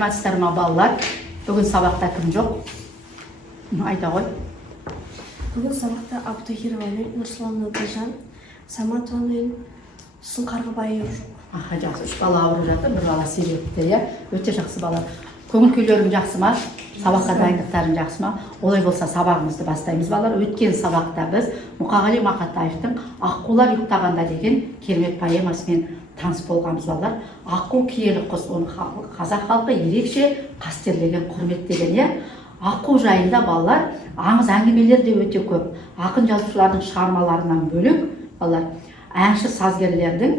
Саламатсыздар ма балалар? Бүгін сабақта кім жоқ? Айта ғой. Бүгін сабақта Абдухирова мен Нұрсұлан Нұрбайжан, Саматова мен Сұңқарғыбай жоқ. Жақсы, 3 бала ауырып жатыр, 1 бала сирепті, өте жақсы бала. Көңіл күйлерің жақсы ма? Сабаққа дайындықтарың жақсы ма? Олай болса сабағымызды бастаймыз балалар. Өткен сабақта біз Мұқағали Мақатаевтың Аққулар ұйықтағанда деген керемет поэмасымен таныс болғанбыз балалар. Аққу киелі құс, оны қазақ халқы ерекше қастерлеген, құрметтеген. Аққу жайында балалар аңыз әңгімелер де өте көп. Ақын жазушылардың шығармаларынан бөлек балалар әнші сазгерлердің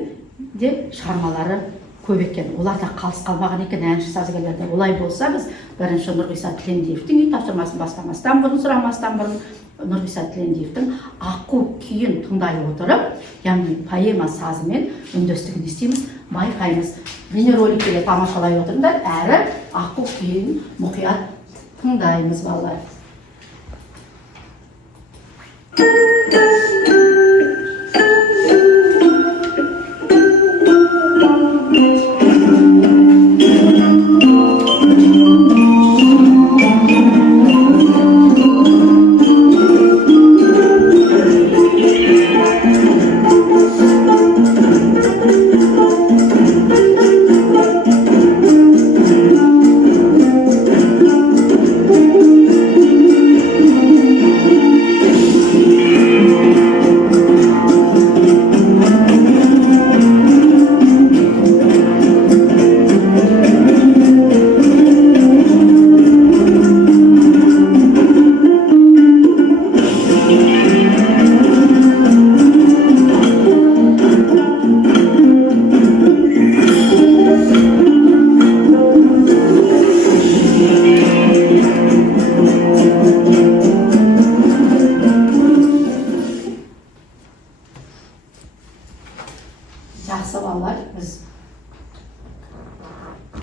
де шығармалары көп екен. Олар да қалыс қалмаған екен әнші сазгерлерде. Олай болса біз бірінші Нұрғиса Тілендиевтің үй тапсырмасын бастамастан бұрын, сұрамастан бұрын Нұрғиса Тілендиевтің Аққу күйін тыңдай отырып, яғни поэма сазымен үндестігін естиміз, байқаймыз. Бейнероликтерді тамашалай отырыңдар, әрі Аққу күйін мұқият тыңдаймыз балалар.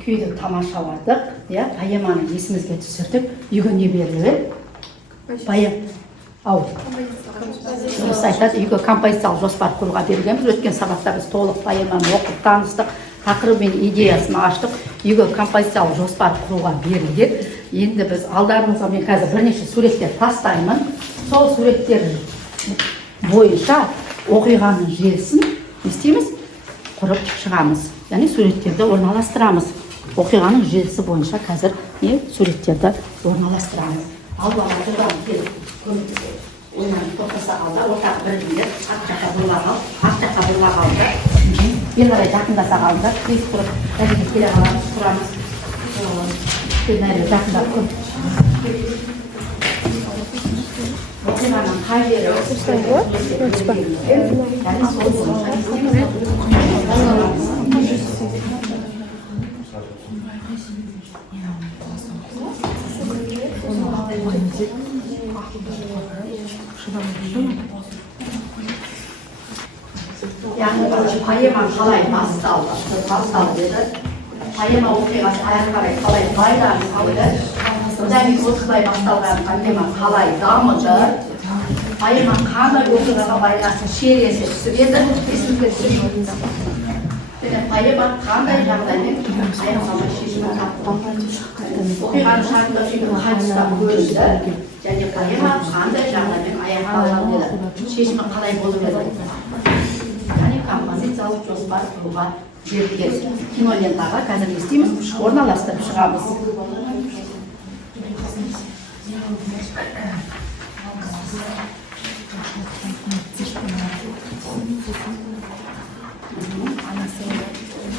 Күйді тамашаладық, поэманы есімізге түсірдік. Үйге не беріледі? Дұрыс айтады, үйге композициялық жоспар құруға берілгенбіз. Өткен сабақта біз толық поэманы оқып таныстық, тақырыбы мен идеясын аштық. Үйге композициялық жоспар құруға берілген. Енді біз алдарыңызға мен қазір бірнеше суреттер тастаймын. Сол суреттер бойынша оқиғаның желісін естиміз, құрып шығамыз. Яғни суреттерді орналастырамыз. Оқиғаның желісі бойынша қазір суреттерді орналастырамыз. Ал балалар көмектесе ойнанып тоқтаса қалда, ортақ бірінде ақ жаққа бұрылақ ал, ақ жаққа бұрылақ алды. Бері қарай жақындаса қалды, тез тұрып, әдеге келе қаламыз, тұрамыз. Әрі жақындап оқиғаның қай жері яғни поэма қалай басталды деді. Поэма оқиғасы аяқ қарай қалай байланысты, одан кейін осылай басталған поэма қалай дамыды, поэма қандай оқиғаға байланысты шиеленісе түсіреді, поэма қандай жағдаймен аяқталмай шешімін тапты, оқиғаның шартында үйдің қай тұста көрінді, және поэма қандай жағдаймен аяқталды деді, шешімі қалай болу керек. Яғни композициялық жоспар құруға берілген. Кинолентаға қазір естиміз, орналастырып шығамыз.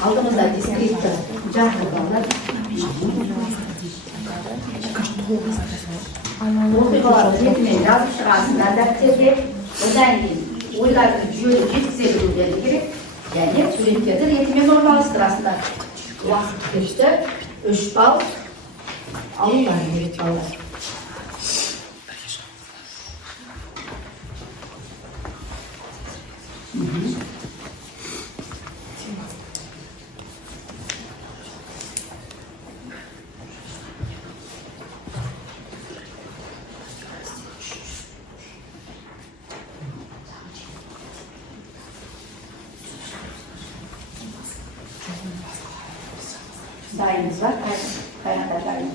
Алдымызда дискрипті жазылды. Оқиғалар ретімен жазып шығасыңдар дәптерде, одан кейін ойлардың жүйелі жеткізілуі керек, және суреттерді ретімен орналастырасыңдар. Уақыт кетті, 3 балл алулар керек балалар. Dayımız var. Kaynatar dayımız.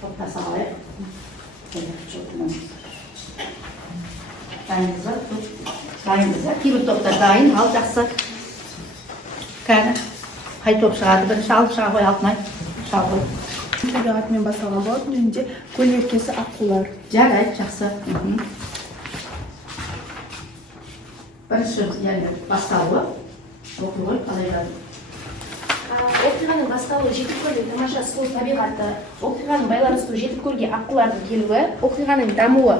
Topla sağlayıp dayımız var. Dayımız var. Кейбір топтар дайын, ал жақсы. Кәні қай топ шығады, бірінші алып шыға қой, алтынай. Шыға қой. Табиғатымен басталған болатын, және көл еркесі аққулар. Жарайды, жақсы. Бірінші енді бастауы оқу ғой, қалай жады. Оқиғаның басталуы Жетікөлдің тамаша сұлу табиғаты, оқиғаның байланысуы Жетікөлге аққулардың келуі, оқиғаның дамуы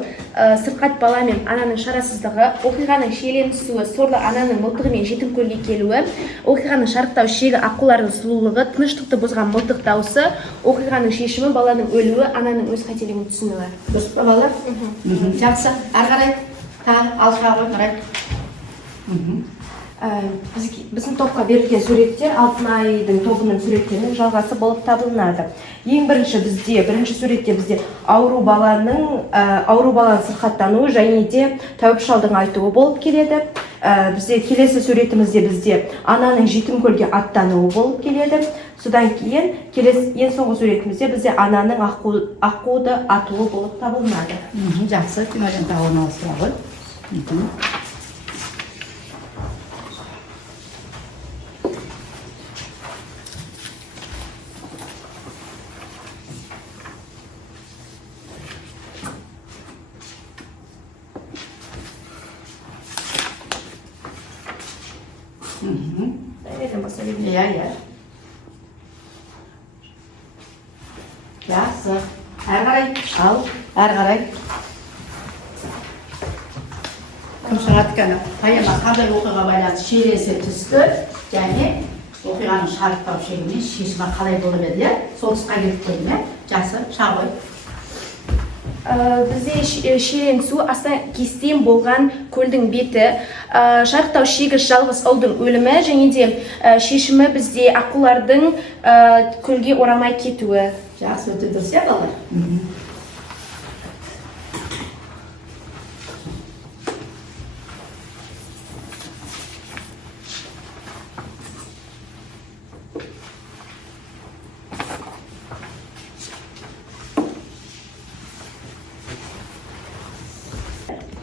сырқат бала мен ананың шарасыздығы, оқиғаның шиеленісуі сорлы ананың мылтығымен Жетікөлге келуі, оқиғаның шарықтау шегі аққулардың сұлулығы, тыныштықты бұзған мылтық дауысы, оқиғаның шешімі баланың өлуі, ананың өз қателігін түсінуі. Дұрыс па балалар? Жақсы. Ары қарай тағы алға ғой, қарай. Біздің топқа берілген суреттер Алтынайдың тобының суреттерінің жалғасы болып табылынады. Ең бірінші суретте бізде ауру баланың сырқаттануы және де тәуіп шалдың айтуы болып келеді. Бізде келесі суретімізде бізде ананың Жетімкөлге аттануы болып келеді. Содан кейін ең соңғы суретімізде бізде ананың аққуды атуы болып табылынады. Жақсы. Күмәлен тағуын алыстыра ғой. Иә. Жақсы. Әрі қарай. Ал, әрі қарай. Кім шығады кәні? Поэма қандай оқиға байланысты шиеленісе түсті, және оқиғаның шарықтау шегімен шешімі қалай болып еді, сол тұсқа келіп келме. Жақсы, шағой. Бізде шиеленісу аса кестен болған көлдің беті, шарықтау шегі жалғыз ұлдың өлімі, және де шешімі бізде аққулардың көлге оралмай кетуі. Жақсы, өте дұрыс иә балалар.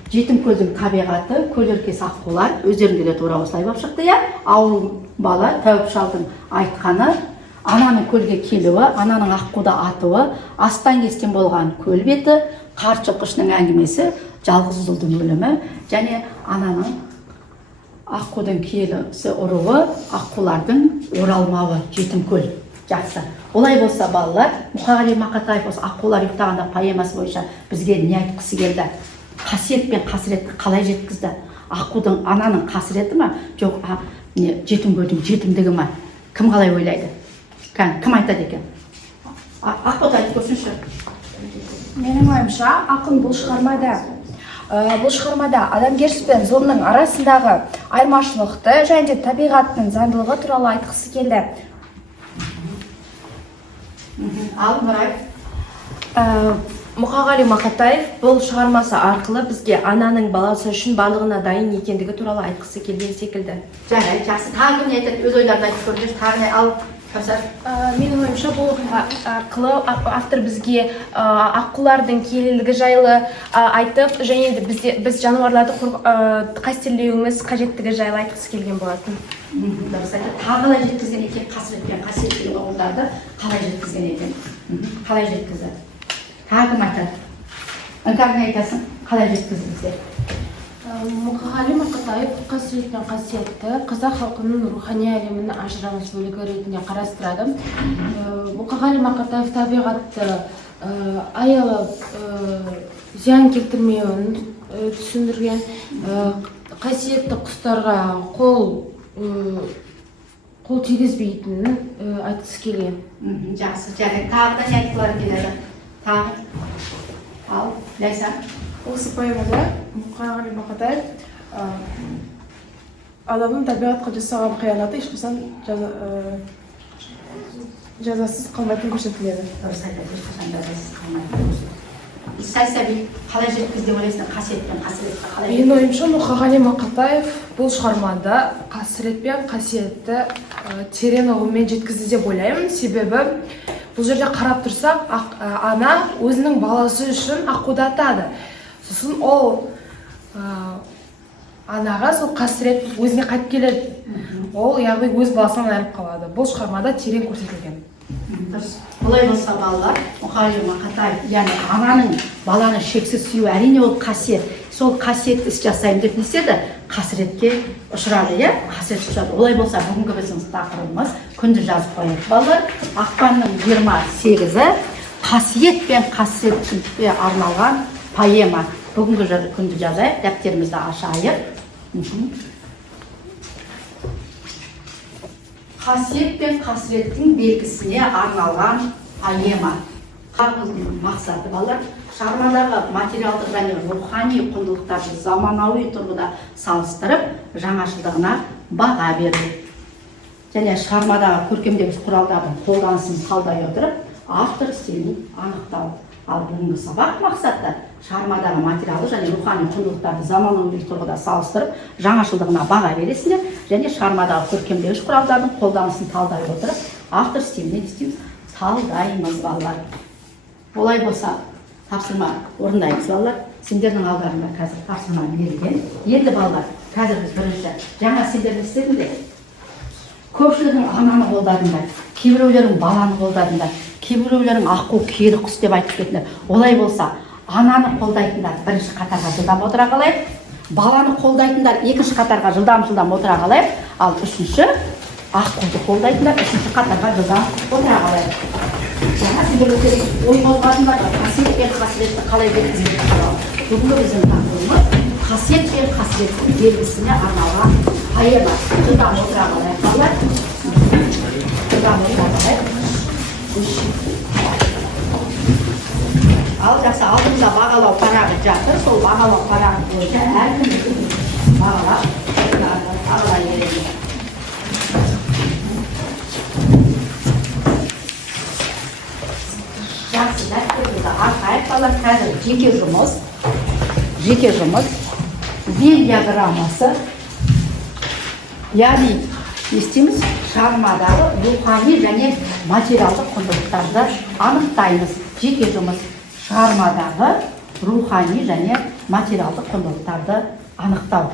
Жетімкөлдің табиғаты, көл өлкесі аққулар, өздерінде де тура осылай болып шықты, иә? Ауыл бала тәуіп шалдың айтқаны, ананың көлге келуі, ананың аққуда атуы, астан кестен болған көл беті, қарт жылқышының әңгімесі, жалғыз ұлдың өлімі, және ананың аққудың келісі ұруы, аққулардың оралмауы, Жетімкөл. Жақсы. Олай болса балалар, Мұқағали Мақатаев осы аққулар ұйықтағанда поэмасы бойынша бізге не айтқысы келді? Қасиет пен қасіретті қалай жеткізді? Аққудың ананың қасіреті ма? Жоқ, Жетімкөлдің жетімдігі ма? Кім қалай ойлайды? Кім айтады екен? Аққуд айтып көрсінші. Менің ойымша, ақын бұл шығармада адамгершілік пен зұлымның арасындағы айырмашылықты және де табиғаттың заңдылығы туралы айтқысы келді. Ал, Нұрай. Мұқағали Мақатаев бұл шығармасы арқылы бізге ананың баласы үшін барлығына дайын екендігі туралы айтқысы келген секілді. Жарайды, жақсы. Тағы не айтады? Өз ойларын айтып көріңіз. Тағы не ал, Кәусар? Менің ойымша бұл оқиға арқылы автор бізге аққулардың киелілігі жайлы айтып, және де біз жануарларды қастерлеуіміз қажеттігі жайлы айтқысы келген болатын. Дұрыс айтады. Қалай жеткізген екен қасірет пен қасиеттілік ұғымдарды қалай жеткізген екен? Қалай жеткізді? Тағы кім айтады? Іңкәр не айтасың? Қалай жеткізді бізде? Мұқағали Мақатаев қасірет пен қасиетті қазақ халқының рухани әлемінің ажырамас бөлігі ретінде қарастырады. Мұқағали Мақатаев табиғатты аялап, зиян келтірмеуін түсіндірген, қасиетті құстарға қол тигізбейтінін айтқысы келген. Жақсы, және тағы да не айтқылары келеді? Тағы. Ал, Ләйсан. Осы поэмада Мұқағали Мақатаев адамның табиғатқа жасаған қиянаты ешқашан жазасыз қалмайтынын көрсетіледі. Дұрыс айтады, ешқашан жазасыз қалмайтынын. Исай Сәби, қалай жеткізді деп ойлайсың, қасиет пен қасіретті қалай? Менің ойымша Мұқағали Мақатаев бұл шығармада қасірет пен қасиетті терең ұғыммен жеткізді деп ойлаймын. Себебі бұл жерде қарап тұрсақ, ана өзінің баласы үшін аққуды атады. Сосын ол анаға сол қасірет өзіне қайтып келеді. Ол яғни өз баласынан айырылып қалады. Бұл шығармада терең көрсетілген. Дұрыс. Олай болса балалар, Мұқағали Мақатаев, яғни ананың баланы шексіз сүю, әрине ол қасиет. Сол қасиет іс жасаймын деп не істеді? Қасіретке ұшырады, иә? Қасірет ұшырады. Олай болса бүгінгі біздің тақырыбымыз күнді жазып қояйық. Балалар, ақпанның 28-і қасиет пен қасиетке арналған поэма. Бүгінгі күнді жазайық, дәптерімізді ашайық. Қасиет пен қасіреттің белгісіне арналған поэма. Қағыздың мақсаты балалар, шығармадағы материалдық және рухани құндылықтарды заманауи тұрғыда салыстырып, жаңашылдығына баға беру. Және шығармадағы көркемдегіш құралдардың қолданысын талдай отырып, автор стилін анықтау. Ал бүгінгі сабақ мақсаты шығармадағы материалдық және рухани құндылықтарды заманауи тұрғыда салыстырып, жаңашылдығына баға бересіңдер, және шығармадағы көркемдегіш құралдардың қолданысын талдай отырып, автор стиліне істейміз, талдаймыз балалар. Олай болса, тапсырма орындаймыз балалар. Сендердің алдарында қазір тапсырма берілген. Енді балалар, қазір біз бірінші жаңа сендер істедіңдер. Көпшілігің ананы қолдадыңдар, кейбіреулерің баланы қолдадыңдар, кейбіреулерің аққу киелі құс деп айтып кетіңдер. Олай болса, ананы қолдайтындар бірінші қатарға жылдам отыра қалайық, баланы қолдайтындар екінші қатарға жылдам отыра қалайық, ал үшінші аққуды қолдайтындар үшінші қатарға жылдам отыра қалайық. Жаңа сендер ой болғандар, қасиет пен қасіретті қалай жеткізеді туралы. Бүгінгі біздің тақырыбымыз қасиет пен қасіреттің белгісіне арналған поэма. Жылдам отыра қалайық балалар. Жылдам отыра қалайық. Ал жақсы, алдымызда бағалау парағы жатыр. Сол бағалау парағы бойынша әркім бағалай береді. Жақсы, дәптерімізді арқайық балалар. Қазір жеке жұмыс Вен диаграммасы, яғни естиміз шығармадағы рухани және материалдық құндылықтарды анықтаймыз. Жеке жұмыс шығармадағы рухани және материалдық құндылықтарды анықтау.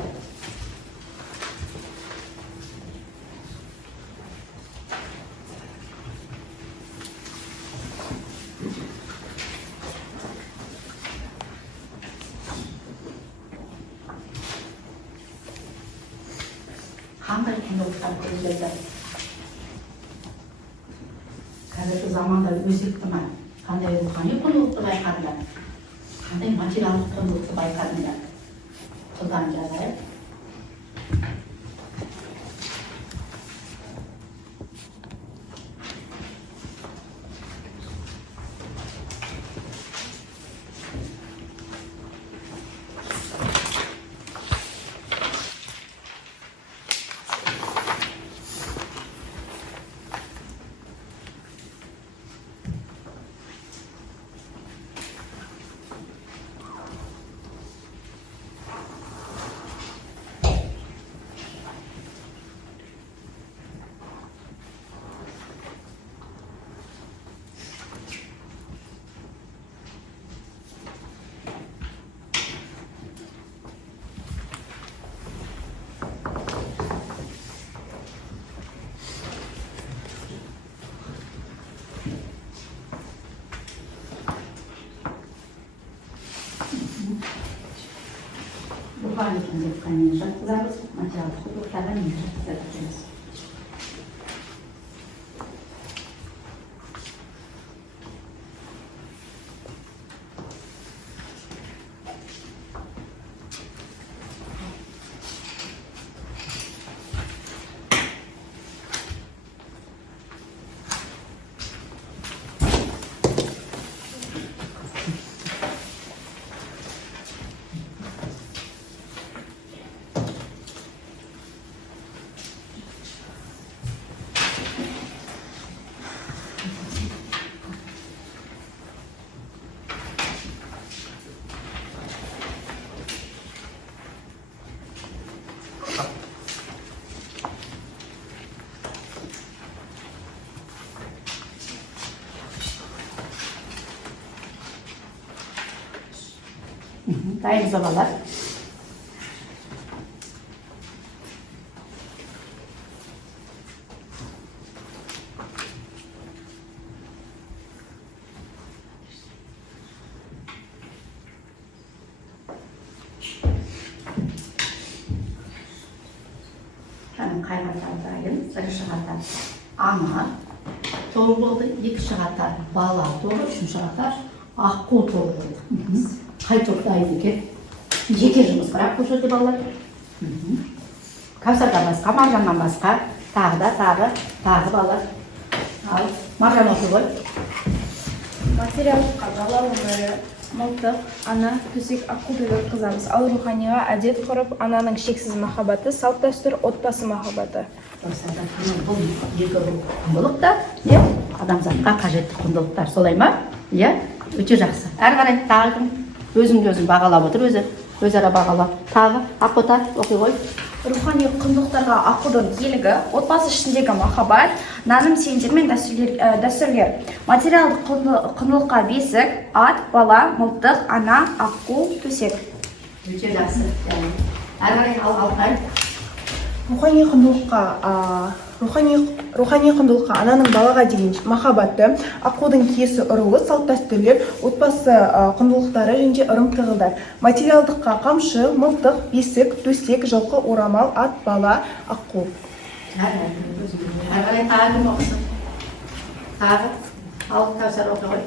Қандай құндылықтар көзделді? Қазіргі заманда өзекті ме? Қандай рухани құндылықты байқадыңдар? Қандай материалдық құндылықты байқадыңдар? Содан жазайық. Рухани құндылыққа не жатқызамыз, материалдық құндылықтарға не жатқызамыз. Dayınız babalar. Hanım kaymaklardayım, sarı şahatar ana, doğruluğu iki şahatar bala, doğru üçün şahatar аққу doğru. Қай топтайды екен? Жеке жұмыс бірақ бұл жерде балалар. Кәусардан басқа, Маржаннан басқа, тағы балалар. Ал, Маржан оқи ғой. Материалдыққа балалығы, мылтық, ана, төсек, аққу деп өткіземіз. Ал руханиға әдет құрып, ананың шексіз махаббаты, салт дәстүр, отбасы махаббаты. Бұл екі құндылық та адамзатқа қажетті құндылықтар, солай ма? Иә, өте жақсы. Әрі қарай тағы өзін бағалап отыр, өзара бағалап. Тағы Ақбота оқи ғой. Рухани құндылықтарға аққудың киелігі, отбасы ішіндегі махаббат, наным, сенімдер мен дәстүрлер. Материалдық құндылыққа бесік, ат, бала, мылтық, ана, аққу, төсек. Өте жақсы. Әрі қарай Алтай. Рухани құндылыққа ананың балаға деген махаббаты, аққудың киесі ұруы, салт дәстүрлер, отбасы құндылықтары және ырым-тығылдар. Материалдыққа қамшы, мылтық, бесік, төсек, жылқы, орамал, ат, бала, аққу. Әрі тағы кім оқысын? Тағы ал Кәусар оқи ғой.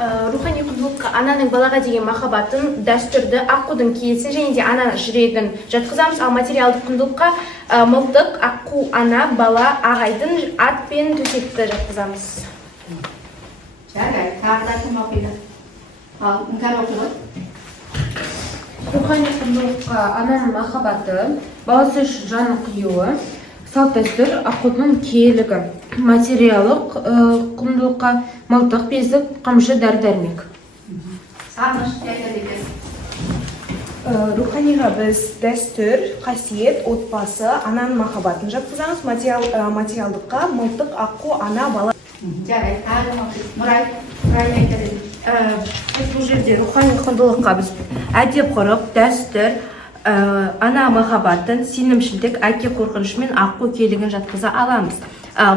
Рухани құндылыққа ананың балаға деген махаббатын, дәстүрді, аққудың киесін және де ананың жүрегін жатқызамыз. Ал материалдық құндылыққа мылтық, аққу, ана, бала, ағайдың, ат пен төсекті жатқызамыз. Жарайды, тағы да кім оқиды? Ал Үңкәр оқи ғой. Рухани құндылыққа ананың махаббаты, баласы үшін жанын қиюы, салт дәстүр, аққудың киелігі. Материалдық құндылыққа мылтық, бесік, қамшы, дәрі-дәрмек. Сағыныш екен. Руханиға біз дәстүр, қасиет, отбасы, ананың махаббатын жатқызамыз. Материалдыққа мылтық, аққу, ана, бала. Жарайды, тағы оқиды. Нұрай екен. Біз бұл жерде рухани құндылыққа біз әдеп ғұрып, дәстүр, ана махаббатын, сенімшілдік, әке қорқынышы мен аққу киелігін жатқыза аламыз.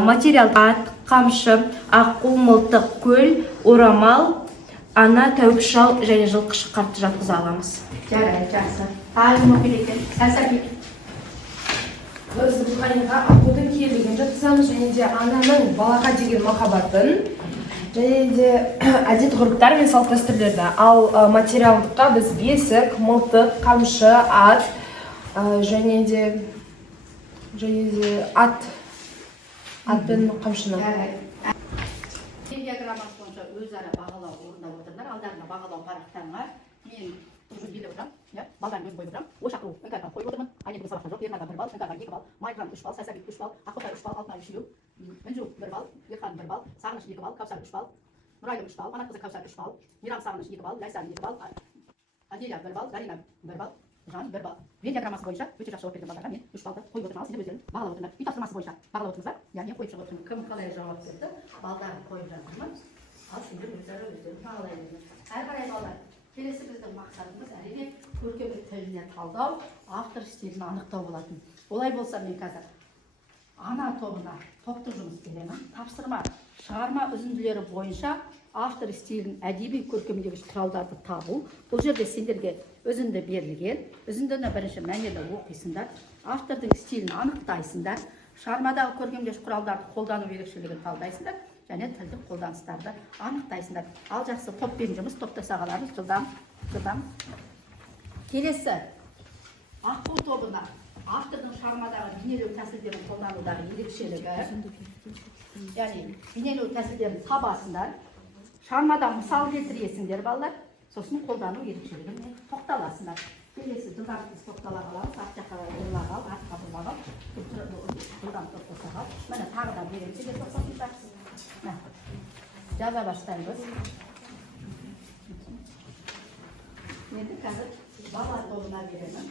Материал ат, қамшы, аққу, мылтық, көл, орамал, ана, тәуіп шал және жылқышы қартты жатқыза аламыз. Жарайды, жақсы. Тағы кім оқиды екен? Сәсәби. Біз руханиға аққудың киелігін жатқызамыз және де ананың балаға деген махаббатын және де әдет ғұрыптар мен салт дәстүрлерді. Ал материалдыққа біз бесік, мылтық, қамшы, ат және де ат пен қамшыны. Диаграммасы бойынша өзара бағалау орындап отырдар. Алдарына бағалау парақтарына мен жүргізіп отырам. Балдан өз қойып отырам. Ой шақыру, Үңкәрға қойып отырмын. Айнегүл сабақта жоқ, Ерназға 1 балл, Үңкәрға 2 балл, Майрам 3 балл, Сәсәбек 3 балл, Ақбота 3 балл, Алтынай 3 Мінжу 1 балл, Ерхан 1 балл, Сағыныш 2 балл, Кәусар 3 балл, Нұрайлым 3 балл, Манатқызы Кәусар 3 балл, Мирам Сағыныш 2 балл, Ләйсан 2 балл, Адиля 1 балл, Зарина 1 балл, Жан 1 балл. Мен диаграммасы бойынша өте жақсы жауап берген балдарға мен 3 баллды қойып отырмын. Ал сіздер өздерің бағалап отырыңдар. Үй тапсырмасы бойынша бағалап отырыңыздар. Яғни қойып шығып отырмын. Кім қалай жауап берді? Балдар қойып жатырмын. Ал сендер өздерің бағалай беріңдер. Әрі қарай балалар, келесі біздің мақсатымыз әрине көркемдік тіліне талдау, автор стилін анықтау болатын. Олай болса мен қазір ана тобына топтық жұмыс беремін. Тапсырма шығарма үзінділері бойынша автор стилін әдеби көркемдегіш құралдарды табу. Бұл жерде сендерге үзінді берілген. Үзіндіні бірінші мәнерлі оқисыңдар. Автордың стилін анықтайсыңдар. Шығармадағы көркемдегіш құралдарды қолдану ерекшелігін талдайсыңдар. Және тілдік қолданыстарды анықтайсыңдар. Ал жақсы, топпен жұмыс, топтаса қалармыз. Жылдам. Келесі, аққу тобына автордың шығармадағы бейнелеу тәсілдерін қолданудағы ерекшелігі, яғни бейнелеу тәсілдерін табасыңдар. Шығармада мысал келтіресіңдер балалар, сосын қолдану ерекшелігіне тоқталасыңдар. Келесі жылдам біз тоқтала қаламыз, ат жаққа бұрыла қал, артқа бұрыла қал, жылдам тоқтаса қал. Міне тағы да береміз, де тоқтасыңдар. Жаза бастаймыз. Енді қазір бала тобына беремін.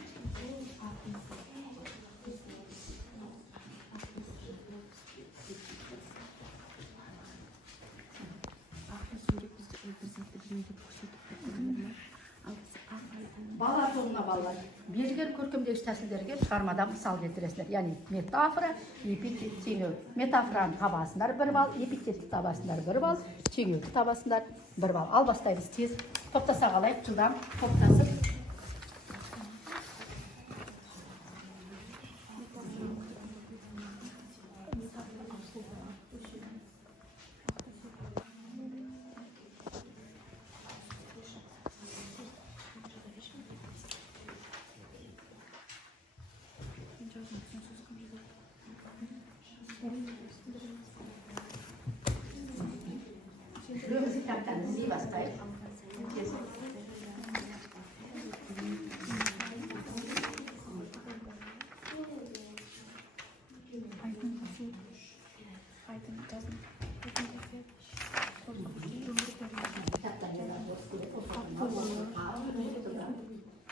берген көркемдегіш тәсілдерге шығармада мысал келтіресіздер. Яғни метафора, эпитет, теңеу. Метафораны табасыңдар 1 балл, эпитетті табасыңдар 1 балл, теңеуді табасыңдар 1 балл. Ал бастаймыз тез. Топтаса қалайық, жылдам топтасып. Birinci kitaptan diziyi başlayıp.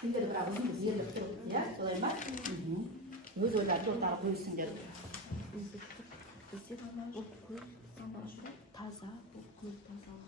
Şimdi de bırakın biz yerlikte ya, olay mı? Öz oylarda ortalık büyüsünler. Taza, okul taza.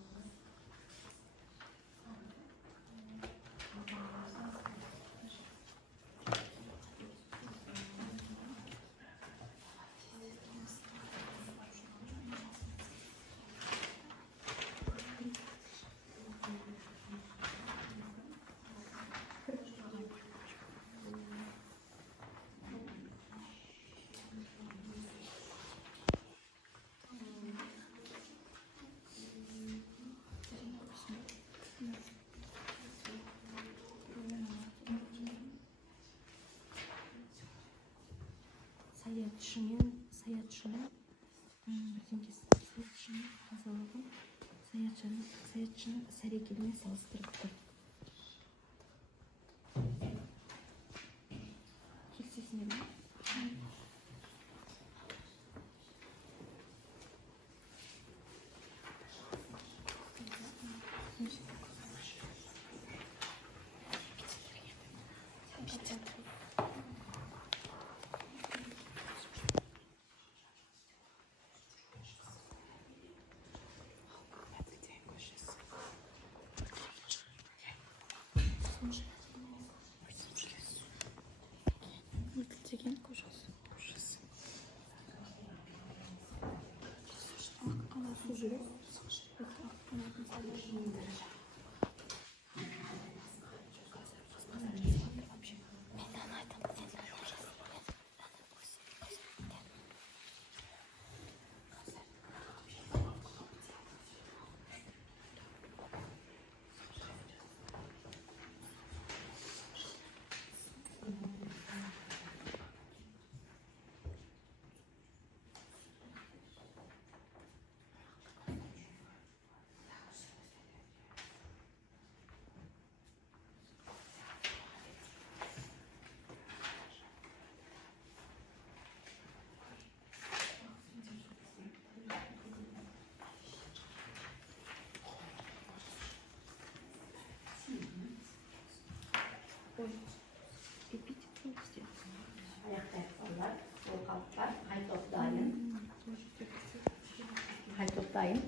саятшының тазалығын саятшының іс-әрекетімен салыстырып тұр. Келісесіңдер ме? Өтілтеген көшесі. Аққана су жүрек. Ayaklar, sol kalklar, hay toplayın. Hay toplayın.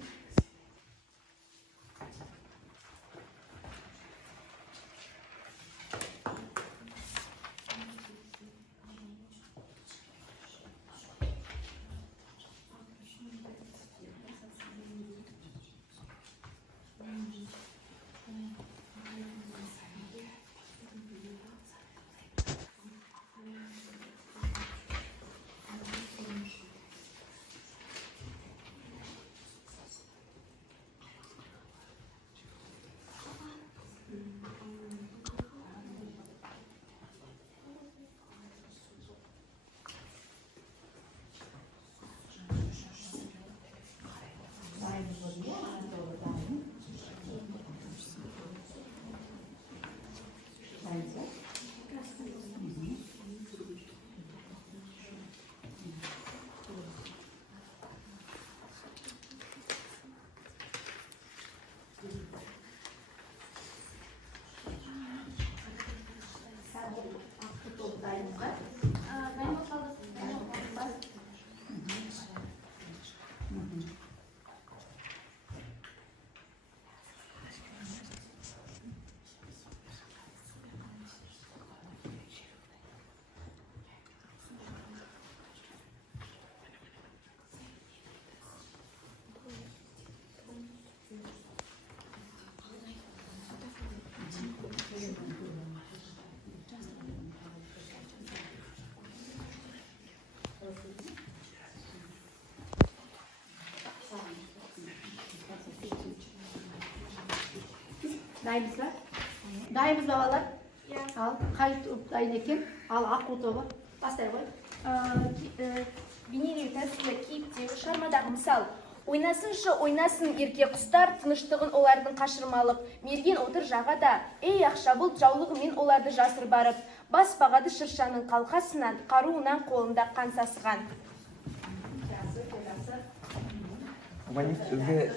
Дайынбыз ба? Дайынбыз ба балалар? Ал қай топ дайын екен? Ал аққу тобы. Бастай ғой. Бейнелеу тәсілі кейіптегі шығармадағы мысал. Ойнасыншы, ойнасын ерке құстар, тыныштығын олардың қашырмалық. Мерген отыр жағада, ей ақша бұлт жаулығымен оларды жасыр барып. Бас бағады шыршаның қалқасынан, қаруынан қолында қан сасыған. Гуманист сөзге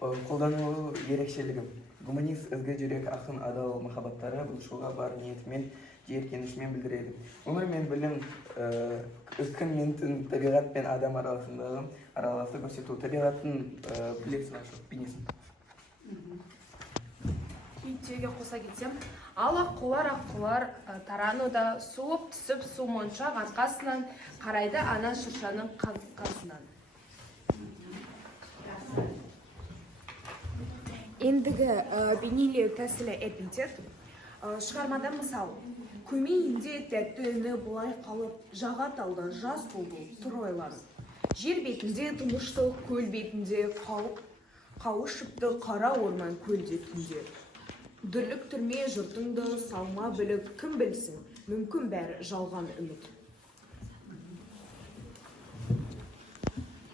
қолданылу ерекшелігі. Гуманист ізгі жүрек, ақын, адал махаббаттары бұлшуға бар ниетімен, жиіркенішімен білдіреді. Өмір мен білім өскін мен табиғат пен адам арасындағы араласты көрсету. Табиғаттың білексін ашылып, бейнесін. Кейіптеуге қоса кетсем, ал аққулар тарануда суып түсіп су моншақ арқасынан қарайды ана шыршаның қасынан. Ендігі бейнелеу тәсілі эпитет. Шығармада мысал. Көмейінде тәтті үні бұлай қалып, жаға талда жас болды тұр ойланып. Жер бетінде тыныштық, көл бетінде қауышыпты қара орман көлде түнде. Дүрлік түрме жұртыңды салма біліп, кім білсін, мүмкін бәрі жалған үміт.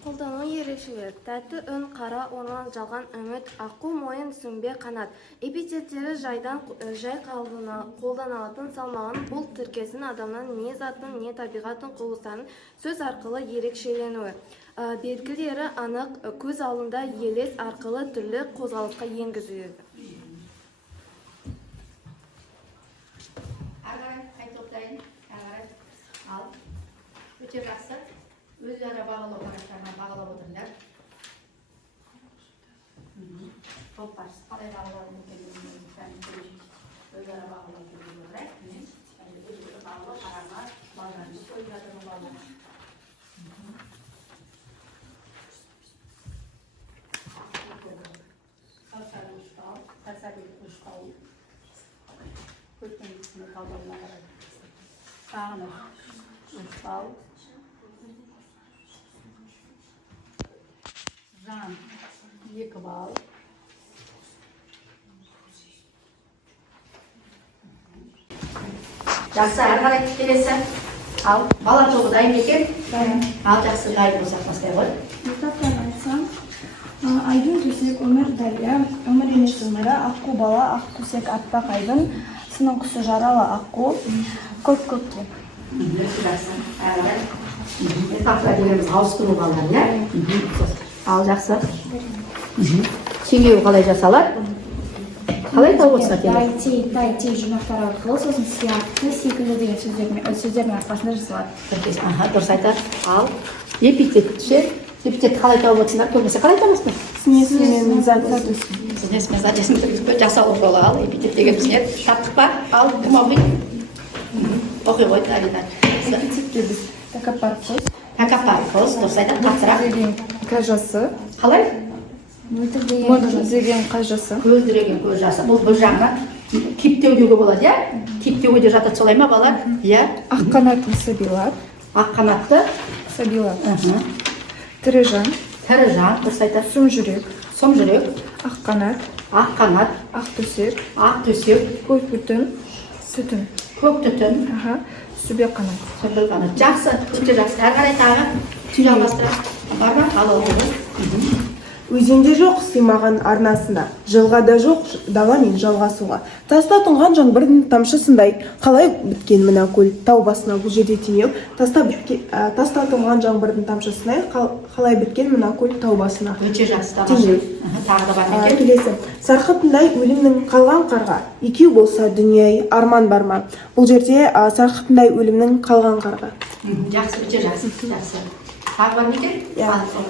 Қолдану ерекшелер. Тәтті үн, қара орман, жалған үміт, аққу мойын, сүмбе қанат. Эпитеттері жай қолданылатын салмағын, бұл тіркесін адамның не затын, не табиғаттың құбылыстарын сөз арқылы ерекшеленуі. Белгілері анық, көз алдында елес арқылы түрлі қозғалысқа енгізіледі. Ал өте жақсы. Өзара бағалау қарақтарынан бағалап отырыңдар. Топ барысы қалай бағалау мүмкіндігін өзара бағалау жүргізілді. Өзара бағалау қарама балаларымыз қойып жатырмын балалар. Сарсары ұшқау. Көптен үстіне қалдауына қарайды. Сағынып ұшқау. Жан, 2 бал. Жақсы, әрі қарай келесі. Ал, бала тобы дайын екен? Ал, жақсы, дайын болсақ бастай ғой. Метафораны айтсам, айдын төсек, өмір дария, өмір емес өмірі, аққу бала, ақ төсек, атпақ айдын, сының құсы жаралы аққу, көкке. Жақсы, әрі қарай. Метафора дегеніміз ауыстыру балдар, иә? Ал, жақсы. Теңеу қалай жасалады? Қалай тауып отырса керек? Тай жинақтар арқылы, сосын сияқты, секілді деген сөздердің арқасында жасалады. Дұрыс айтады. Ал, эпитет қалай тауып отырсыңдар? Көбінесе қалай табасыңдар? Снесімен затты. Снесімен затты жасалу жолы. Ал, эпитет дегеніміз не? Таптық па? Ал, кім оқиды? Оқи ғой, Алина. Эпитетке біз тәкаппар қыз, дұрыс айтады. Қатырақ. деген қажасы. Қалай? Мөлдір деген қажасы. Көздіреген көз жасы. Бұл бір жағынан киптеу деуге болады, иә? Киптеуге де жатады солай ма, балар? Иә. Ақ қанатты сабилар. Ақ қанатты. Сабилар. Тірі жан. Тірі жан, дұрыс айтады. Сом жүрек. Сом жүрек. Ақ қанат. Ақ қанат. Ақ төсек. Ақ төсек. Көк түтін. Түтін. Көк түтін. Сүбе қанат. Сүбе қанат. Жақсы, өте жақсы. Әрі қарай тағы жалғастыра. Бар ма? Ал оқыңыз. Өзенде жоқ сыймаған арнасына, жылғада жоқ дала мен жалғасуға. Таста тұнған жаңбырдың тамшысындай, қалай біткен мына көл, тау басына бұл жерде теңеу. Таста тұнған жаңбырдың тамшысындай, қалай біткен мына көл, тау басына. Өте жақсы, тағы да бар екен. Келесі, сарқытындай өлімнің қалған қарға, екеу болса дүние арман бар ма? Бұл жерде сарқытындай өлімнің қалған қарға. Жақсы, өте жақсы, жақсы. Тағы бар екен?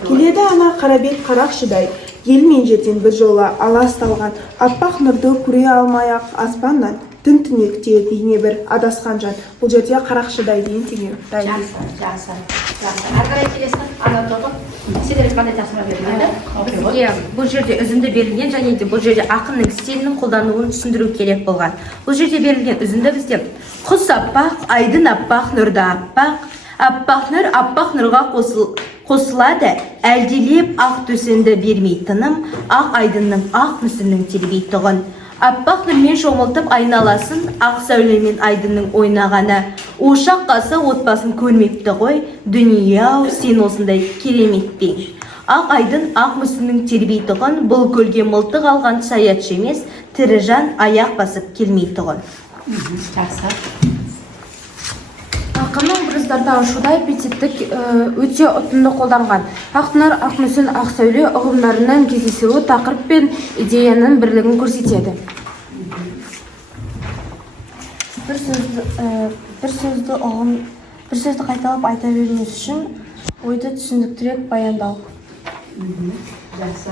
Келеді ана қарабет қарақшыдай, ел мен жерден бір жола аласталған, аппақ нұрды көре алмай-ақ аспаннан, түн-түнекте бейне бір адасқан жан. Бұл жерде қарақшыдай дейін теңеу. Жақсы. Әрі қарай келесің, ана тоғы. Сендер қандай тапсырма берілді? Бұл жерде үзінді берілген, және де бұл жерде ақынның стилінің қолдануын түсіндіру керек болған. Бұл жерде берілген үзінді бізде құс аппақ, айдын аппақ, нұрда аппақ, аппақ нұрға қосылады әлделеп ақ төсінді бермей тыным, ақ айдынның ақ мүсіннің тербейтұғын. Аппақ нұрмен шомылтып айналасын, ақ сәулемен айдынның ойнағаны. Ошақ қасы отбасын көрмепті ғой, дүние-ау сен осындай кереметтен. Ақ айдын ақ мүсіннің тербейтұғын, бұл көлге мылтық алған саятшы емес, тірі жан аяқ басып келмейтұғын. Жақсы. Ақынның образдардағы шуда эпитеттік өте ұтымды қолданған. Ақтынар, ақ мүсін, ақ сәуле ұғымдарының кездесуі тақырып пен идеяның бірлігін көрсетеді. бір сөзді қайталап айта бермес үшін ойды түсіндіктірек баяндау. Жақсы.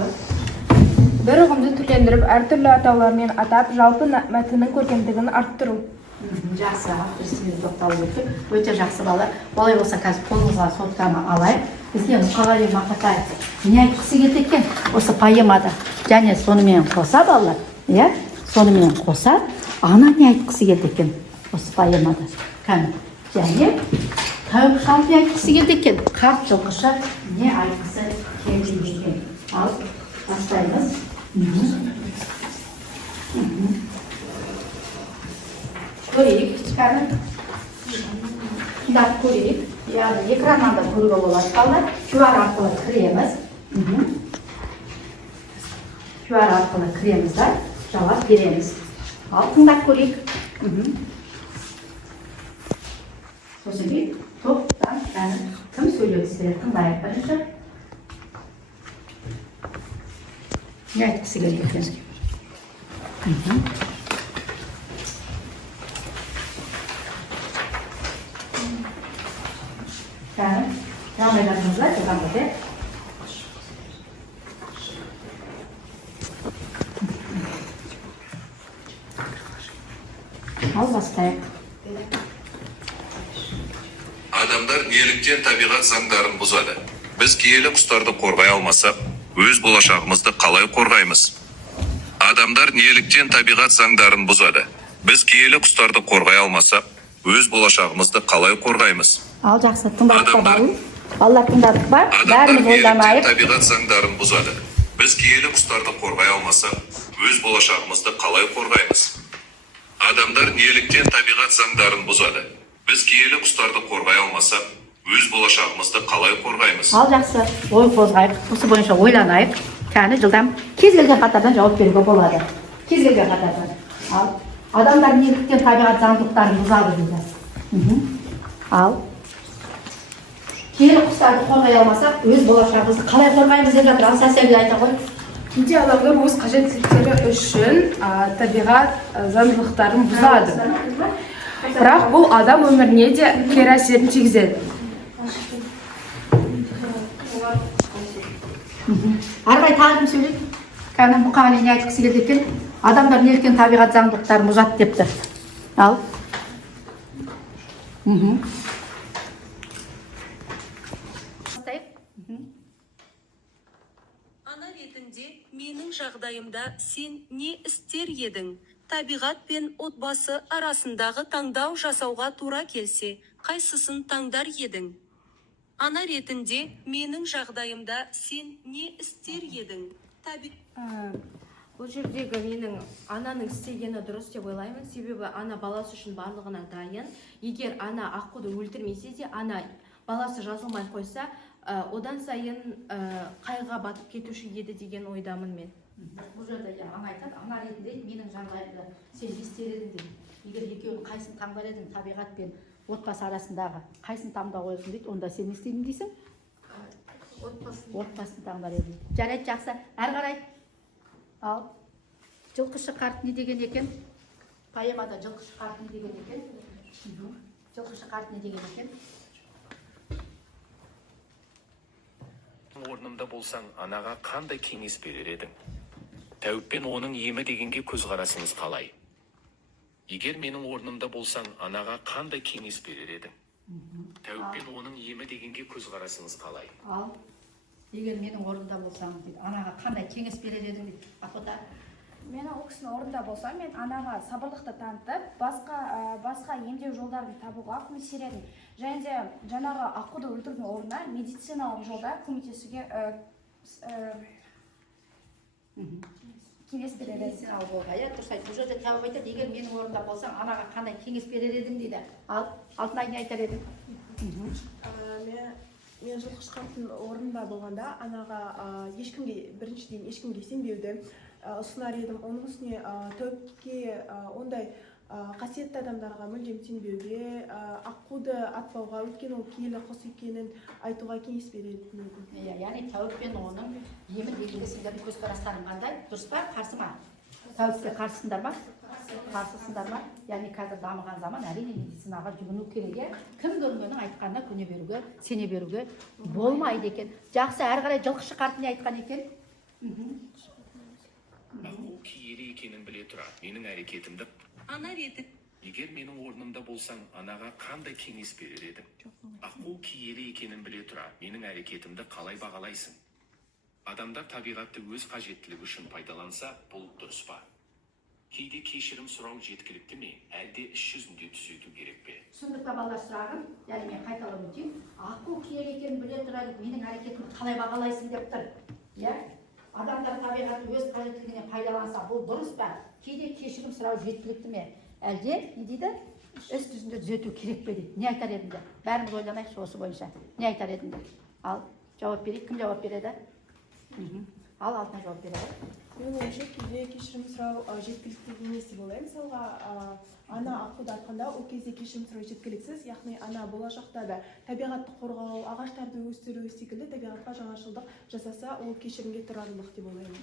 Бір ұғымды түрлендіріп, әртүрлі атаулармен атап, жалпы мәтіннің көркемдігін арттыру. Жақсы, сізге тоқталып өттік. Өте жақсы бала. Олай болса, қазір қолыңызға соттама алайық. Бізге Мұқағали Мақатаев не айтқысы келді екен осы поэмада? Және сонымен қоса балалар, иә? Сонымен қоса ана не айтқысы келді екен осы поэмада? Және тәуіп шал не айтқысы келді екен? Қарт жылқышы не айтқысы келді екен? Ал, бастаймыз. Көрейік, кәні тыңдап көрейік. Яғни экраннан да көруге болады балалар. QR арқылы кіреміз. QR арқылы кіреміз да жауап береміз. Ал тыңдап көрейік. Сосын кейін топтан кім сөйлегісі келеді тыңдайық бірінші. Не айтқысы келді екен? Жаңағыдарыңызға жылдам өте. Ал бастайық. Адамдар неліктен табиғат заңдарын бұзады? Біз киелі құстарды қорғай алмасақ, өз болашағымызды қалай қорғаймыз? Адамдар неліктен табиғат заңдарын бұзады? Біз киелі құстарды қорғай алмасақ, өз болашағымызды қалай қорғаймыз? Ал жақсы, тыңдадық па балым? Балалар тыңдадық па? Бәріміз ойламайық. Табиғат заңдарын бұзады. Біз киелі құстарды қорғай алмасақ, өз болашағымызды қалай қорғаймыз? Адамдар неліктен табиғат заңдарын бұзады? Біз киелі құстарды қорғай алмасақ, өз болашағымызды қалай қорғаймыз? Ал жақсы, ой қозғайық, осы бойынша ойланайық. Кәні жылдам кез келген қатардан жауап беруге болады. Кез келген қатардан. Ал адамдар неліктен табиғат заңдылықтарын бұзады дейді. Ал киелі құстарды қорғай алмасақ, өз болашағымызды қалай қорғаймыз деп жатыр. Ал сәсәбі айта ғой. Кейде адамдар өз қажеттіліктері үшін табиғат заңдылықтарын бұзады. Бірақ бұл адам өміріне де кері әсерін тигізеді. Арғай тағым сөйлейді. Кәні Мұқағали не айтқысы келді екен? Адамдар неліктен табиғат заңдылықтарын бұзады депті. Ал. Ана ретінде менің жағдайымда сен не істер едің? Табиғат пен отбасы арасындағы таңдау жасауға тура келсе, қайсысын таңдар едің? Ана ретінде менің жағдайымда сен не істер едің? Бұл жердегі менің ананың істегені дұрыс деп ойлаймын. Себебі ана баласы үшін барлығына дайын. Егер ана аққуды өлтірмесе де, ана баласы жазылмай қойса, одан сайын қайға батып кетуші еді деген ойдамын мен. Бұл жерде ана айтады, ана ретінде менің жағдайымда сен не істер едің дейді. Егер екеуін қайсын таңдар едің, табиғат пен отбасы арасындағы қайсын таңдау қойсын дейді, онда сен не істедің дейсің? Отбасын таңдар едің. Жарайды, жақсы. Әрі қарай. Ал жылқышы қарт не деген екен? Поэмада жылқышы қарт не деген екен? Жылқышы қарт не деген екен? Орнымда болсаң, анаға қандай кеңес берер едің? Тәуіппен оның емі дегенге көзқарасыңыз қалай? Егер менің орнымда болсаң, анаға қандай кеңес берер едің? Тәуіппен оның емі дегенге көзқарасыңыз қалай? Ал егер менің орнымда болсаң, анаға қандай кеңес берер едің дейді. Ақбота. мен ол кісінің орнында болсам, мен анаға сабырлықты танытып, басқа емдеу жолдарын табуға көмектесер едім. Және де жаңағы аққуды өлтірудің орнына медициналық жолда көмектесуге кеңес берер едім. Медициналық жолға, иә, дұрыс айтты. Бұл жерде жауап айтады, егер менің орнымда болсаң, анаға қандай кеңес берер едің дейді. Ал Алтынай не айтар едің? Мен жылқышы қарттың орнында болғанда анаға біріншіден ешкімге сенбеуді ұсынар едім. Оның үстіне тәуіпке ондай қасиетті адамдарға мүлдем сенбеуге, аққуды атпауға, өйткені ол киелі құс екенін айтуға кеңес беретін едім. Яғни тәуіп пен оның емін елінде сендердің көзқарастарың қандай? Дұрыс па, қарсы ма? Тәуіпке қарсысыңдар ма? Қарсысыңдар ма? Яғни қазір дамыған заман әрине медицинаға жүгіну керек. Кім көрінгеннің айтқанына көне беруге, сене беруге болмайды екен. Жақсы, әрі қарай жылқышы қарт не айтқан екен? Аққу киелі екенін біле тұра, менің әрекетімді ана реті. Егер менің орнымда болсаң, анаға қандай кеңес берер едің? Аққу киелі екенін біле тұра, менің әрекетімді қалай бағалайсың? Адамдар табиғатты өз қажеттілігі үшін пайдаланса, бұл дұрыс па? Кейде кешірім сұрау жеткілікті ме, әлде іс жүзінде түзету керек пе? Түсіндік балалар сұрағын, яғни мен қайталап өтейін. Аққу киелі екенін біле тұра, менің әрекетімді қалай бағалайсың деп тұр. Иә? Адамдар табиғатты өз қажеттілігіне пайдаланса, бұл дұрыс па? Кейде кешірім сұрау жеткілікті ме? Әлде, не дейді? Іс жүзінде түзету керек пе дейді. Не айтар едіңдер? Бәріміз ойланайықшы осы бойынша. Не айтар едіңдер? Ал, жауап берейік. Кім жауап береді? Ал, Алтынай жауап береді. Мен ойымша кейде кешірім сұрау жеткілікті емес деп ойлаймын. Мысалға, ана аққуды атқанда ол кезде кешірім сұрау жеткіліксіз, яғни ана болашақта да табиғатты қорғау, ағаштарды өсіру секілді табиғатқа жаңашылдық жасаса, ол кешірімге тұрарлық деп ойлаймын.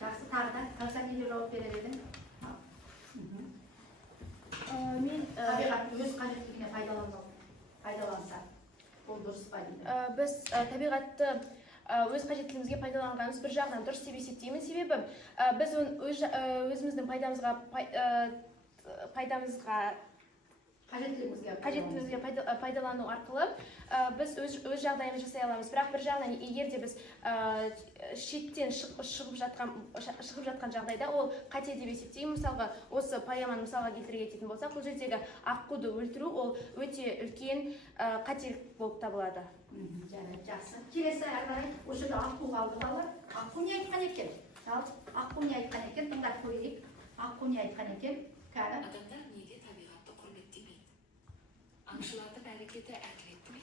Жақсы, тағы да қалса неге жауап берер едің? Мен Табиғатты өз қажеттілігіне пайдаланса, бұл дұрыс па дейді. Біз табиғатты өз қажеттілігімізге пайдаланғанымыз бір жағынан дұрыс деп есептеймін. Себебі біз өзіміздің қажеттілігімізге пайдалану арқылы біз өз жағдайымызды жасай аламыз. Бірақ бір жағынан егер де біз шеттен шығып жатқан жағдайда ол қате деп есептеймін. Мысалға, осы поэманы мысалға келтіре кететін болсақ, бұл жердегі аққуды өлтіру ол өте үлкен қателік болып табылады. Жақсы. Келесі әрі қарай осы жерде аққу қалды балалар. Аққу не айтқан екен? Аққу не айтқан екен? Тыңдап көрейік. Аққу не айтқан екен? Адамдар неге табиғатты құрметтемейді? Аңшылардың әрекеті әділетті ме?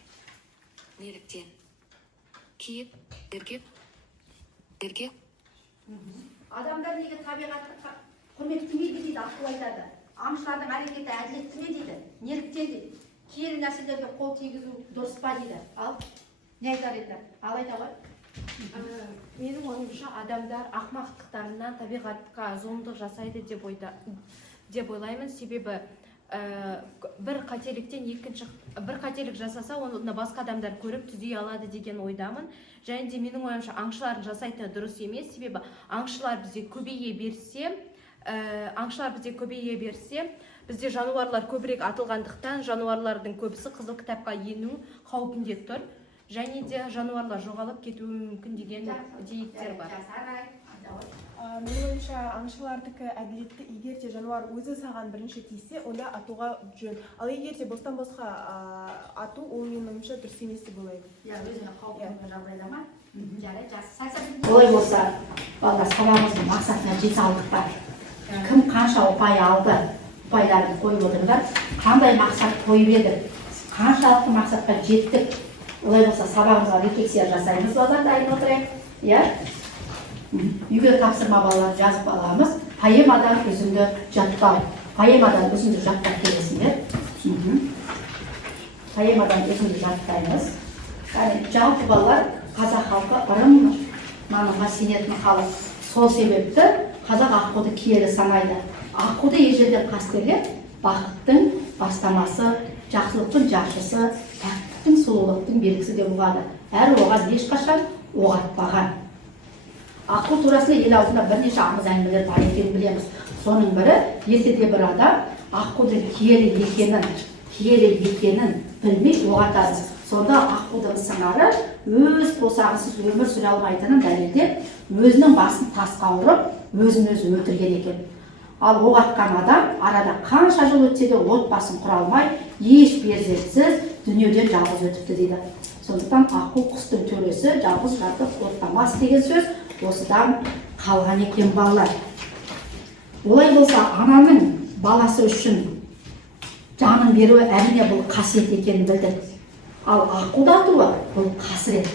Неліктен? Киіп, еркек? Адамдар неге табиғатты құрметтемейді дейді, аққу айтады. Аңшылардың әрекеті әділетті ме дейді? Неліктен дейді? Киелі нәрселерге қол тигізу дұрыс па дейді. Ал, не айтар еді? Ал айта ғой. Менің ойымша адамдар ақмақтықтарынан табиғатқа зұлымдық жасайды деп ойлаймын. Себебі бір қателік жасаса, оны басқа адамдар көріп түзей алады деген ойдамын. Және де менің ойымша аңшылардың жасайтыны дұрыс емес. Себебі аңшылар бізде көбейе берсе, бізде жануарлар көбірек атылғандықтан жануарлардың көбісі қызыл кітапқа ену қаупінде тұр. Және де жануарлар жоғалып кетуі мүмкін деген деректер бар. Менің ойымша аңшылардікі әділетті, егер де жануар өзі саған бірінші тисе, онда атуға жөн. Ал егер де бостан босқа ату, ол менің ойымша дұрыс емес деп ойлаймын. Өзіне қауіпті жағдайда ма? Олай болса, балдар сабағымыздың мақсатына жете алдық па? Кім қанша ұпай алды? Ұпайларын қойып отырыңдар. Қандай мақсат қойып едік? Қаншалықты мақсатқа жеттік? Олай болса, сабағымызға рефлексия жасаймыз, балдар, дайын отырайық. Иә? Үйге тапсырма балалар жазып аламыз. Поэмадан үзінді жаттау. Поэмадан үзінді жаттап келесіңдер. Поэмадан үзінді жаттаймыз. Жалпы балалар, қазақ халқы ырым нанымға сенетін халық. Сол себепті қазақ аққуды киелі санайды. Аққуды ежелден қастерлеп, бақыттың бастамасы, жақсылықтың жаршысы, пәктіктің сұлулықтың белгісі деп ұғады. Әрі оған ешқашан оқ атпаған. Аққу турасында ел аузында бірнеше аңыз әңгімелер бар екенін білеміз. Соның бірі, ертеде бір адам аққудың киелі екенін білмей оқ атады. Сонда аққудың сыңары өз босағысыз өмір сүре алмайтынын дәлелдеп, өзінің басын тасқа ұрып, өзін өзі өлтірген екен. Ал оқ атқан адам арада қанша жыл өтсе де отбасын құра алмай, еш перзентсіз дүниеден жалғыз өтіпті дейді. Сондықтан аққу құстың төресі жалғыз жатып оттамас деген сөз осыдан қалған екен балалар. Олай болса, ананың баласы үшін жанын беруі әрине бұл қасиет екенін білдік. Ал аққуда туы бұл қасірет.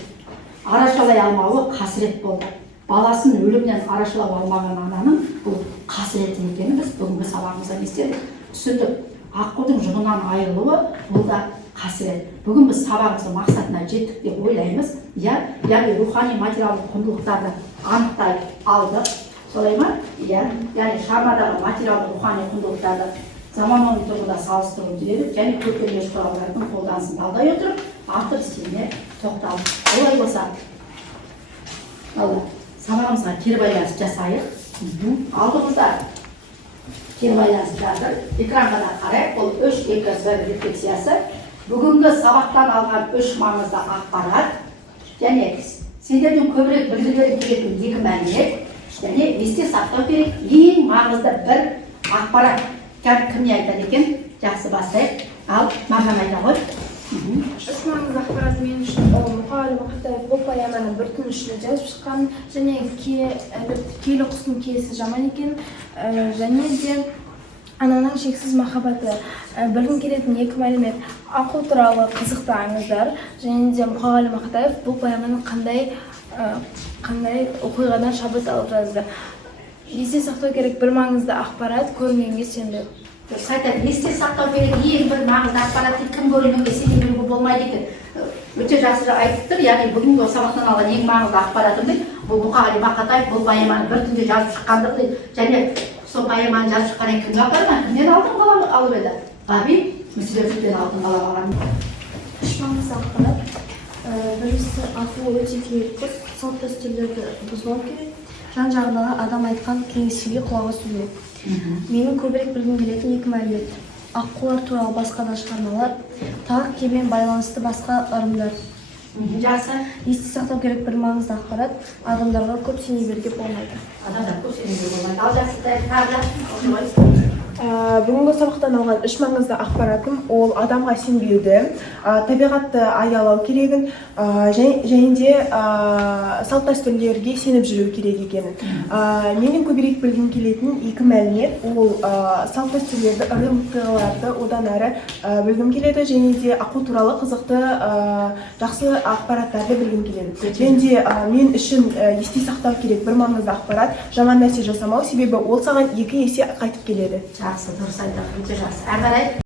Арашалай алмауы қасірет болды. Баласын өлімнен арашалап алмаған ананың бұл қасіреті екенін біз бүгінгі сабағымызда естідік. Түсіндік. Аққудың жұбынан айырылуы бұл да қасірет. Бүгін біз сабағымыздың мақсатына жеттік деп ойлаймыз. Яғни рухани материалдық құндылықтарды анықтай алдық. Солай ма? Яғни шығармадағы материалдық рухани құндылықтарды заманауи тұрғыда салыстыру дедік, және көркемдеуіш құралдардың қолданысын талдай отырып, автор стиліне тоқталдық. Олай болса, сабағымызға кері байланыс жасайық. Алдымызда кері байланыс жазыр. Экранға да қарайық. Бұл 3-2-1 рефлексиясы. Бүгінгі сабақтан алған 3 маңызды ақпарат және сендердің көбірек білгілері келетін 2 мәлімет және есте сақтау керек ең маңызды бір ақпарат. Кім не айтады екен? Жақсы бастайық. Ал Маржан айта ғой. Үш маңызды ақпарат мен үшін ол Мұқағали Мақатаев бұл поэманың бір түн ішінде жазып шыққан, және киелі құстың киесі жаман екен, және де ананың шексіз махаббаты. Білгім келетін 2 мәлімет: аққу туралы қызықты аңыздар, және де Мұқағали Мақатаев бұл поэманың қандай оқиғадан шабыт алып жазды. Есте сақтау керек бір маңызды ақпарат: көрмегенге сенбе. Сайтан есте сақтау керек ең бір маңызды ақпаратты кім көрмегенге сенбеуге болмайды екен. Өте жақсы айтып тұр. Яғни бүгінгі сабақтан алған ең маңызды ақпаратым бұл Мұқағали Мақатаев бұл поэманы бір түнде жазып шыққандығы дейді. Және сол поэманы жазып шыққаннан кімге апарған? Кімнен алтын қалам алып еді? Ғаби Мүсіреповтен алтын қалам алған. Үш маңызды ақпарат. Біріншісі, аққу өте киелі құс, салт дәстүрлерді бұзбау керек. Жан-жағындағы адам айтқан кеңесшіге құлақ асу керек. Менің көбірек білгім келетін 2 мәлімет: аққулар туралы басқа да шығармалар, тағы кемен байланысты басқа ырымдар. Жақсы. Есте сақтау керек бір маңызды ақпарат: адамдарға көп сене беруге болмайды. Адамдар көп сенуге болмайды. Ал жақсы. Бүгінгі сабақтан алған 3 маңызды ақпаратым ол адамға сенбеуді, табиғатты аялау керегін, және де салт дәстүрлерге сеніп жүру керек екенін. Менің көбірек білгім келетін 2 мәлімет ол салт дәстүрлерді, ырым-тыйларды одан әрі білгім келеді, және де аққу туралы қызықты жақсы ақпараттарды білгім келеді. Және де мен үшін есте сақтау керек бір маңызды ақпарат: жаман нәрсе жасамау, себебі ол саған 2 есе қайтып келеді. Жақсы, дұрыс айтады. Өте жақсы. Әрі қарай